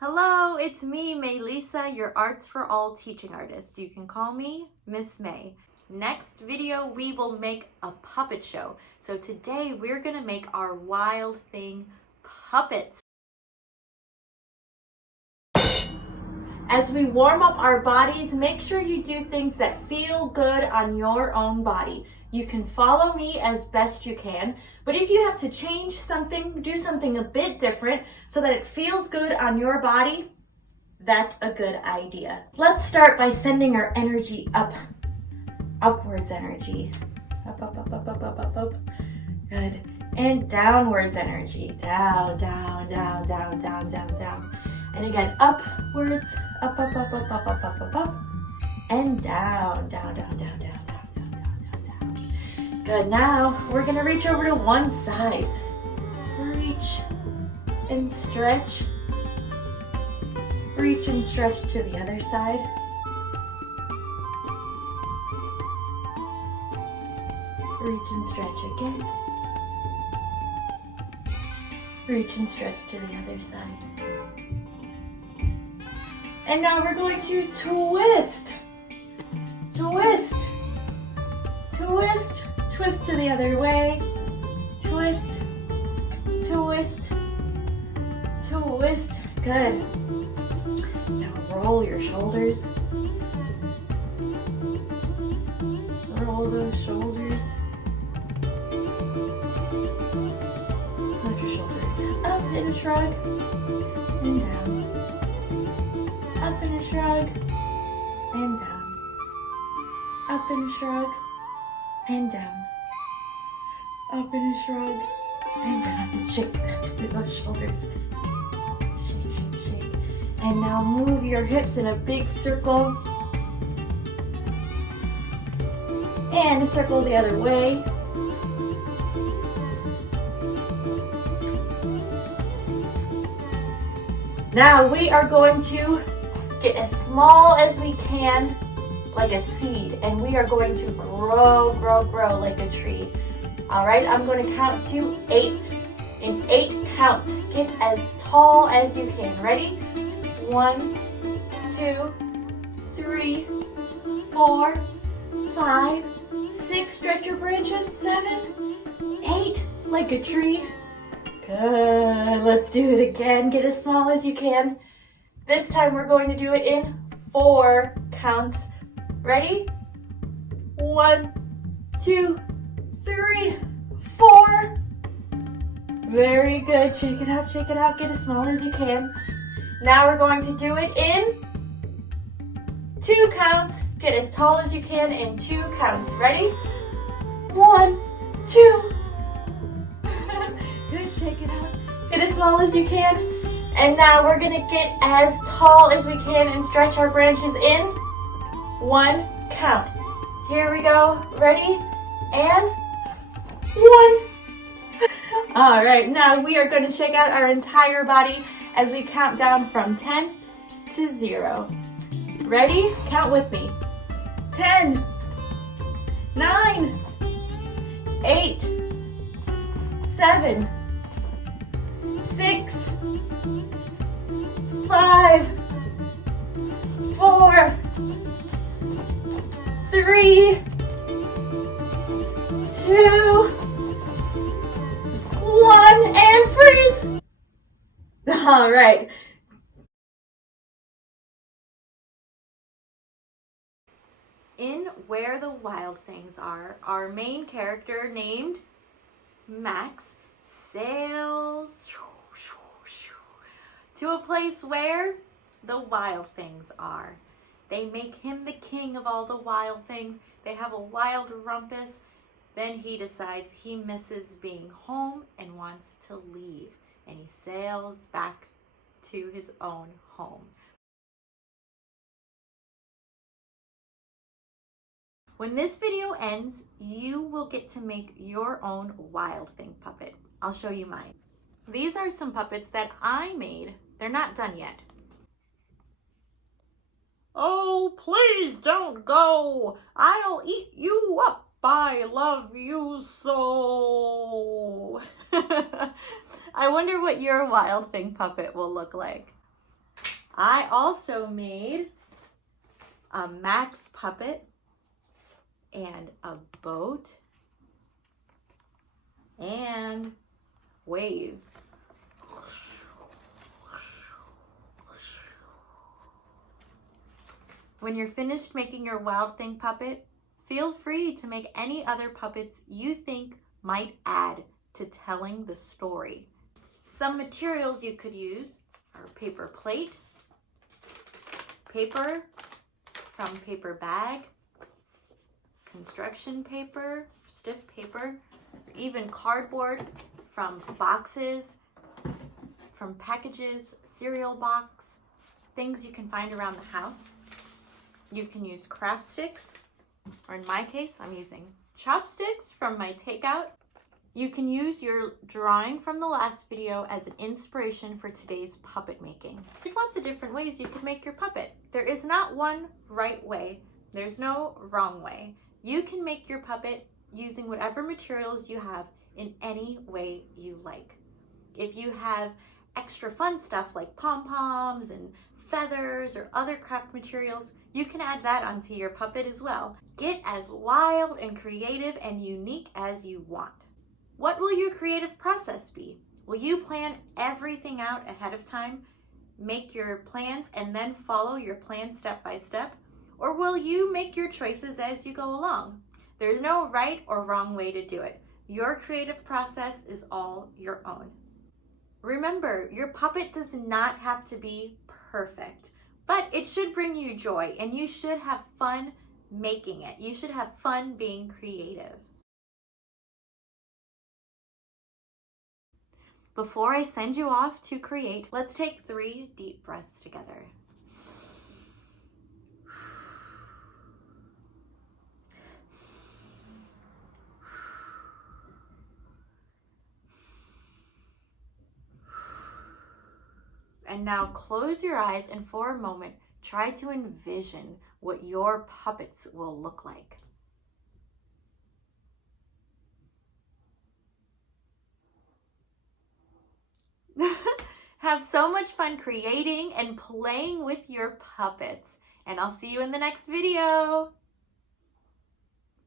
Hello, it's me, Mélissa, your Arts for All teaching artist. You can call me Miss May. Next video, we will make a puppet show. So today, we're gonna make our Wild Thing puppets. As we warm up our bodies, make sure you do things that feel good on your own body. You can follow me as best you can, but if you have to change something, do something a bit different so that it feels good on your body, that's a good idea. Let's start by sending our energy up, upwards energy. Up, up, up, up, up, up, up, up. Good. And downwards energy. Down, down, down, down, down, down, down. And again, upwards, up, up, up, up, up, up, up, up, up. And down, down, down, down, down. Good, now we're gonna reach over to one side. Reach and stretch. Reach and stretch to the other side. Reach and stretch again. Reach and stretch to the other side. And now we're going to twist. Twist. Twist. Twist to the other way. Twist, twist, twist. Good. Now roll your shoulders. Roll those shoulders. Lift your shoulders up and shrug and down. Up and a shrug and down. Up and a shrug and down. Up and a shrug and down. And shake those shoulders. Shake, shake, shake. And now move your hips in a big circle. And a circle the other way. Now we are going to get as small as we can, like a seed, and we are going to grow, grow, grow like a tree. All right, I'm going to count to 8. In 8 counts, get as tall as you can. Ready? 1, 2, 3, 4, 5, 6. Stretch your branches. 7, 8, like a tree. Good. Let's do it again. Get as small as you can. This time we're going to do it in 4 counts. Ready? 1, 2, 3, 4. Very good. Shake it out, shake it out. Get as small as you can. Now we're going to do it in 2 counts. Get as tall as you can in 2 counts. Ready? 1, 2. Good. Shake it out. Get as small as you can. And now we're going to get as tall as we can and stretch our branches in 1 count. Here we go. Ready? And 1. All right, now we are going to shake out our entire body as we count down from 10 to 0. Ready? Count with me. 10, 9, 8, 7, 6, 5, 4, 3, 2, 1, and freeze. All right. In Where the Wild Things Are, our main character named Max sails to a place where the wild things are. They make him the king of all the wild things. They have a wild rumpus. Then he decides he misses being home and wants to leave. And he sails back to his own home. When this video ends, you will get to make your own Wild Thing puppet. I'll show you mine. These are some puppets that I made. They're not done yet. Oh, please don't go. I'll eat you up. I love you so. I wonder what your Wild Thing puppet will look like. I also made a Max puppet and a boat and waves. When you're finished making your Wild Thing puppet, feel free to make any other puppets you think might add to telling the story. Some materials you could use are paper plate, paper from paper bag, construction paper, stiff paper, even cardboard from boxes, from packages, cereal box, things you can find around the house. You can use craft sticks, or in my case, I'm using chopsticks from my takeout. You can use your drawing from the last video as an inspiration for today's puppet making. There's lots of different ways you could make your puppet. There is not one right way. There's no wrong way. You can make your puppet using whatever materials you have in any way you like. If you have extra fun stuff like pom-poms and feathers or other craft materials, you can add that onto your puppet as well. Get as wild and creative and unique as you want. What will your creative process be? Will you plan everything out ahead of time, make your plans, and then follow your plan step by step? Or will you make your choices as you go along? There's no right or wrong way to do it. Your creative process is all your own. Remember, your puppet does not have to be perfect, but it should bring you joy, and you should have fun making it. You should have fun being creative. Before I send you off to create, let's take 3 deep breaths together. And now close your eyes and for a moment, try to envision what your puppets will look like. Have so much fun creating and playing with your puppets. And I'll see you in the next video.